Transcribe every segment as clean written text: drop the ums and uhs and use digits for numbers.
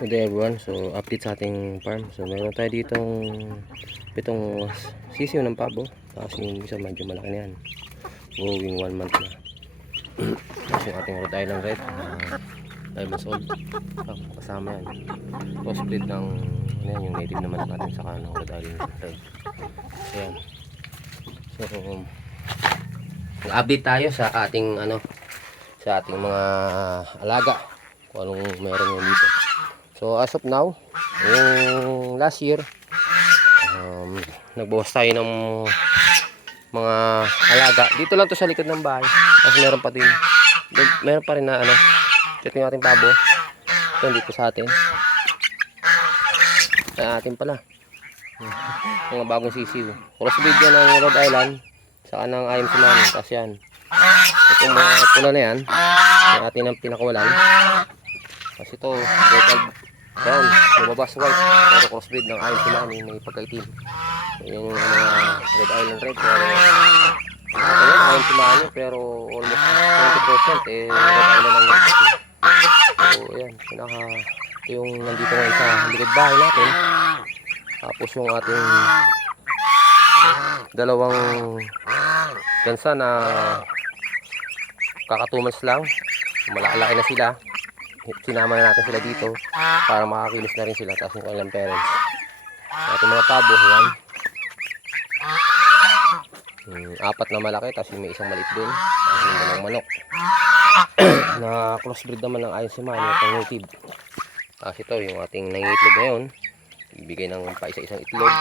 Good day everyone, so update sa ating farm. So meron tayo ditong pitong sisiw ng pabo. Tapos yung isa medyo malaki na yan, going 1 month na. Tapos yung ating Rhode Island Red 5 months old, kasama yan. Crossbreed ng yan, yung native naman natin sa kanang Rhode Island Red. So yan. So update tayo sa ating mga alaga, kung anong meron yung dito. So as of now, yung last year, nagbawas tayo ng mga alaga. Dito lang to sa likod ng bahay. Kasi meron pa rin na ito yung ating pabo. Ito dito sa atin. Sa atin pala. Mga bagong sisiw. Crossbreed yan ng Rhode Island. Saka ng IMC Money. Tapos yan. Itong mga pula na yan. Yung atin ang pinakawalan. Kasi ito, brown, lumabas white, pero crossbreed ng IMC Money, may pagkaitim. So, yung mga Rhode Island Red, pero IMC Money, pero almost 20% Rhode Island ang red. So ayan, ito yung nandito ngayon sa likod bahay natin. Tapos yung ating dalawang gansa na kakatumans lang, malaki na sila. Sinama na natin sila dito para makakilos na rin sila. Tapos yung kanilang parents, ating mga pabo yan, apat na malaki, tapos yung may isang maliit dun, tapos yung dalawang manok na crossbreed naman ng IMC Money at native. Tapos ito yung ating nangingitlog ngayon, ibigay ng paisa-isang itlog,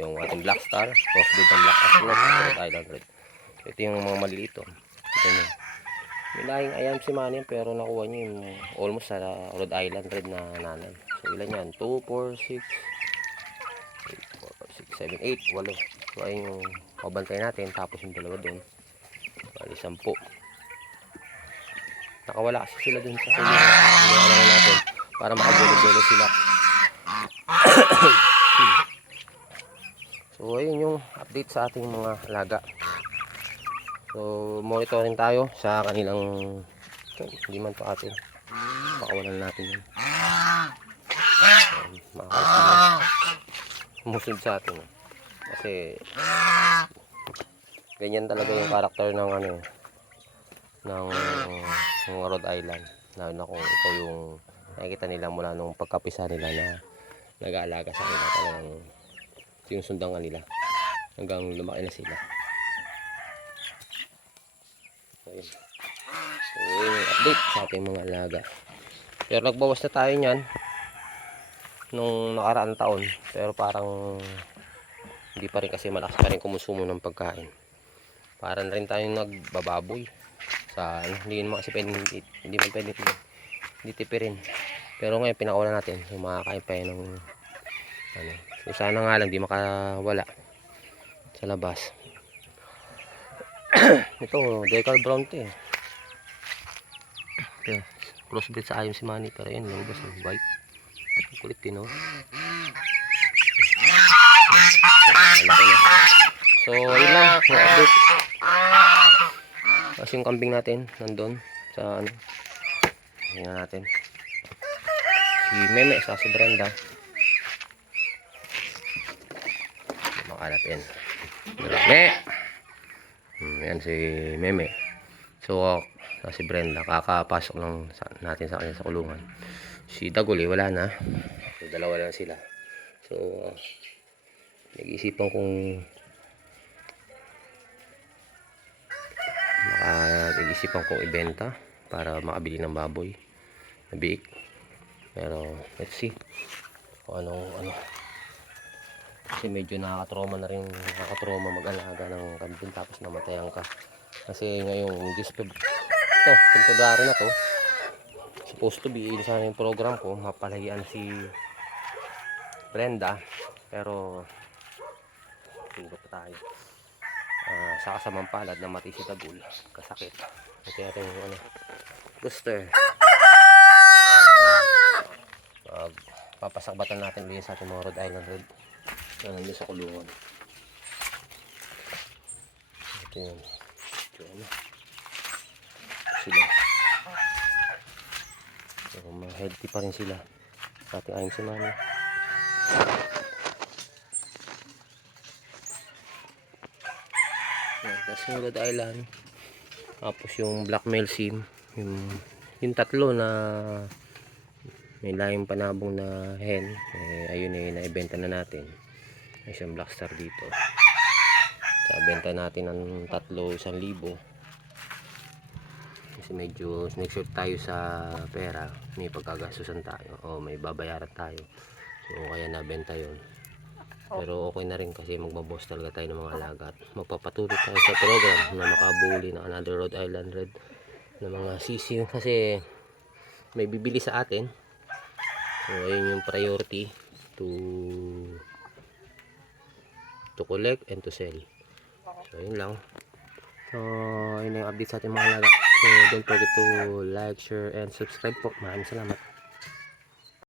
yung ating Black Star, crossbreed ng Black Aslos, Rhode Island Red. Ito yung mga maliliit, ito nyo. May lahing IMC Money pero nakuha nyo yung almost sa Rhode Island Red na nanay. So ilan yan? 2, 4, 6 8, 4, 6, 7, 8, 8. So ayun yung pabantay natin. Tapos yung dalawa dun, bali 10. Nakawala kasi sila dun sa kulungan natin para makagulo-gulo sila. So ayun yung update sa ating mga alaga. So monitoring tayo sa kanilang, hindi man to atin, pakawalan natin yun. Musunod sa atin kasi ganyan talaga yung karakter ng ng mga Rhode Island, lalo na kung ito yung nakikita nila mula nung pagkapisa nila na nag-aalaga sa kanila. Talagang sinusundan nila hanggang lumaki na sila. Ayun. So yun yung update sa ating mga alaga. Pero nagbawas na tayo nyan nung nakaraang taon, pero parang hindi pa rin kasi malakas pa rin kumusumo ng pagkain. Parang rin tayong nagbababoy sa hindi naman kasi pwedeng, hindi man pwedeng hindi tipirin. Pero ngayon pinakawalan natin yung makakain pa yun ng so sana nga lang di makawala sa labas. Ito decal brown to ito, crossbreed sa IMC Money, pero yun lumabas ng white. Kulit din So yun lang yung update. Kasi yung kambing natin nandun sa tingnan natin si Meme sa si Brenda. Makalat yan yan si Meme. So si Brenda kakapasok lang natin sa kanya sa kulungan. Si Daguli wala na, so dalawa lang sila. So nag-iisipan kong ibenta para makabili ng baboy na biik. Pero let's see kung ano kasi medyo nakakatroma mag-alaga ng kambing tapos namatayan ka. Kasi ngayong February na to, supposed to be sana yung program ko, mapalagian si Brenda, pero hindi pa tayo sa kasamang palad na mati si Dagul, kasakit. Ito natin yung booster, papasakbatan natin din sa ating mga Rhode Island Red na nandun sa kulungan. Ito yun sila, so healthy pa rin sila. sa ating IMC Mani. Yan, tapos yung Rhode Island, tapos yung Black Melsim, yung tatlo na may layong panabong na hen, ayun naibenta na natin. May isang Black Star dito, sa benta natin ng tatlo 1,000. Kasi medyo nag-short tayo sa pera, may pagkagastusan tayo o may babayaran tayo, so kaya nabenta yon. Pero okay na rin kasi magbabawas talaga tayo ng mga alaga at magpapatuloy tayo sa program na makabuli ng another Rhode Island Red na mga sisiw kasi may bibili sa atin. So ayun yung priority to collect and to sell. So ayun lang. So ayun na yung update sa ating mga alaga. So don't forget to like, share and subscribe po. Maraming salamat.